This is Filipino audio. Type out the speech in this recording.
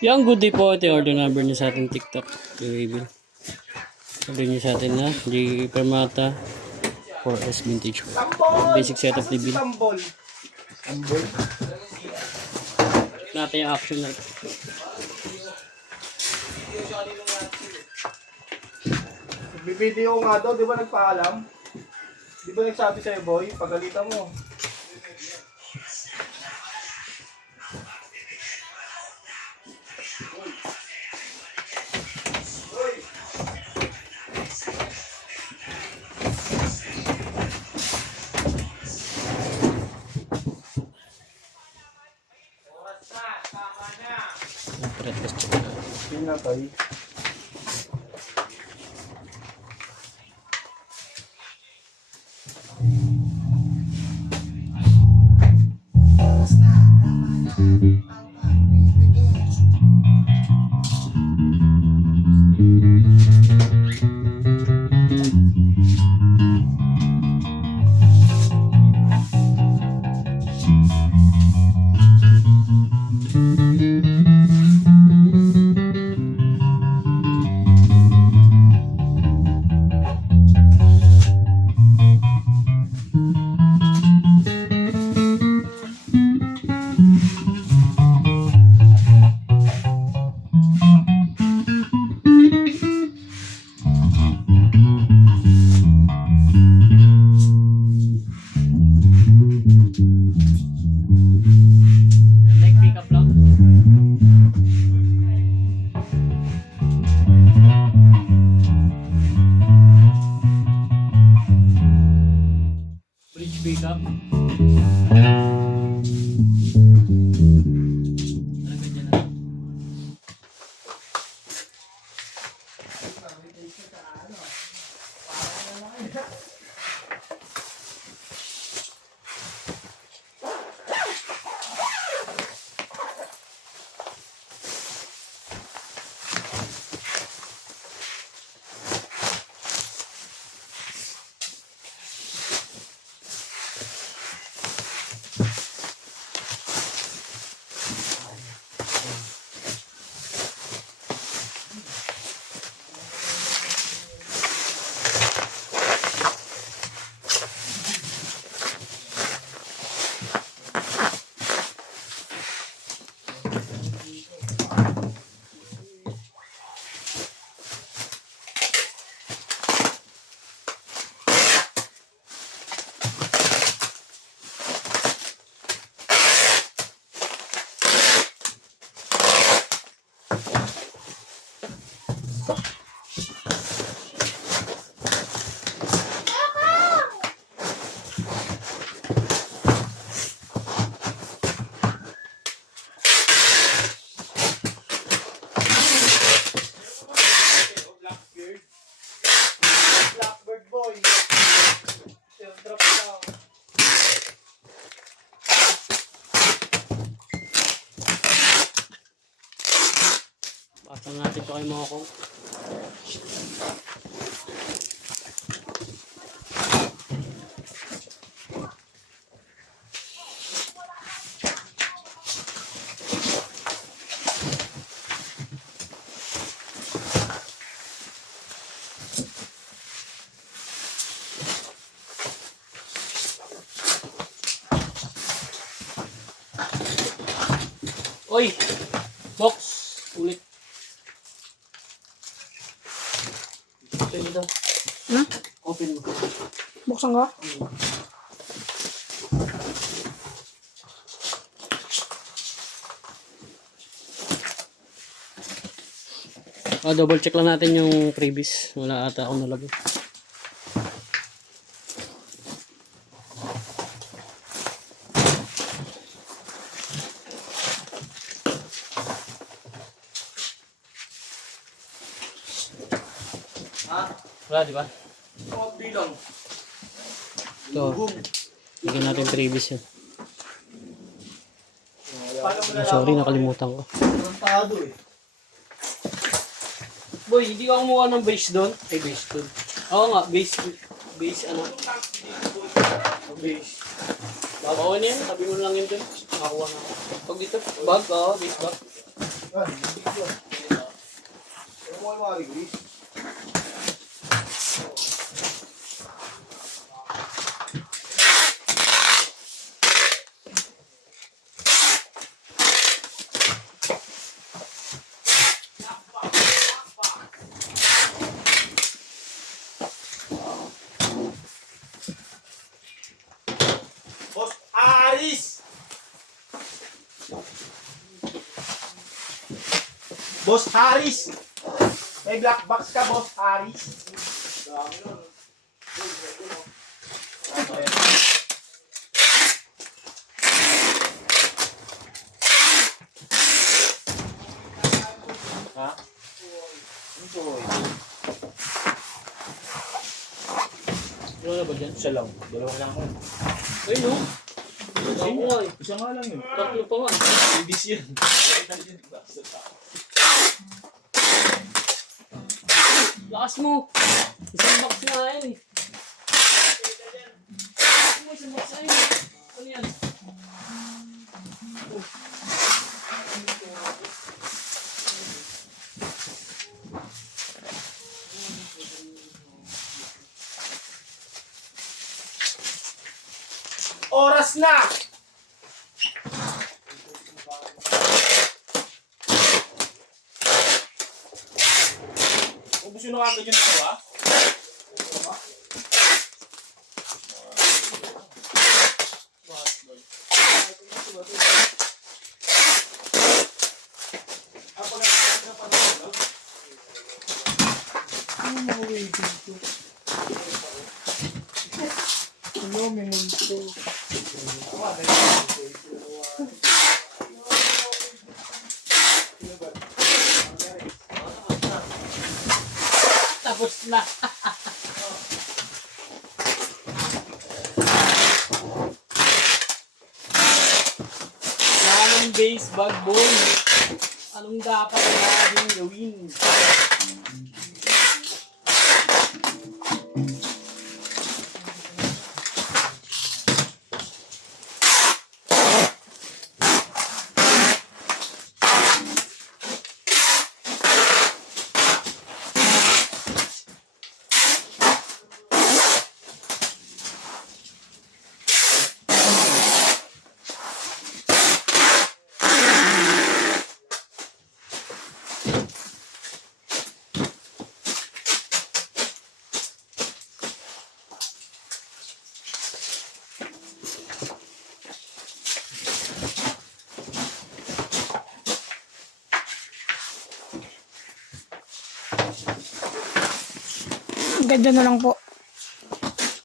Yung good day po, ito yung order number niya sa ating TikTok. Yung order niya sa atin na J. Permata 4S Vintage. Basic setup TV. Sambol. Natin yung action na ito. Bibideo nga daw, di ba nagpaalam? Di ba nagsabi sa'yo, boy? Pagalitan mo. Pretest check na. Yun na tayo. Like pick up lang. Bridge pick up. Blackbird boy. Self-drop lang. Pasang natin ito kay Mokong. Oy! Box! Ulit. Open mo daw. Hmm? Open mo. Buksan ka? Double check lang natin yung previous. Wala ata akong nalagay. Wala, di ba? Konti lang. Ito. Bigyan natin previous yun. Paano mo nalaman? Sorry, nakalimutan ko. Tarantado eh. Boy, hindi ka kumuha ng base doon? Ay, base doon. Oo nga, base ano? Base. Babawan niya, sabi mo lang yun doon. Nakakuha na ako. Pag dito, bag, base bag. Ano mo kayo mga riglis? Boss Aris! Boss Harris! May black box ka, Boss Harris? Dami nun. Ha? Ano po? Wala na ba dyan? Isa lang. Dalawa lang mo. Ay, no? Ako nga eh. Isa nga lang yun. Tatlo pa nga. Ibis yun. Lakas mo. Isang box na yan eh. Isang box na yun. Ano yan? Oras na! Ubus yun na kagad yung dalawa? Ano mga waiting to? Ano, may multo. Tapos na. Anong baseball ball? Anong dapat natin gawin? Ganda na lang po.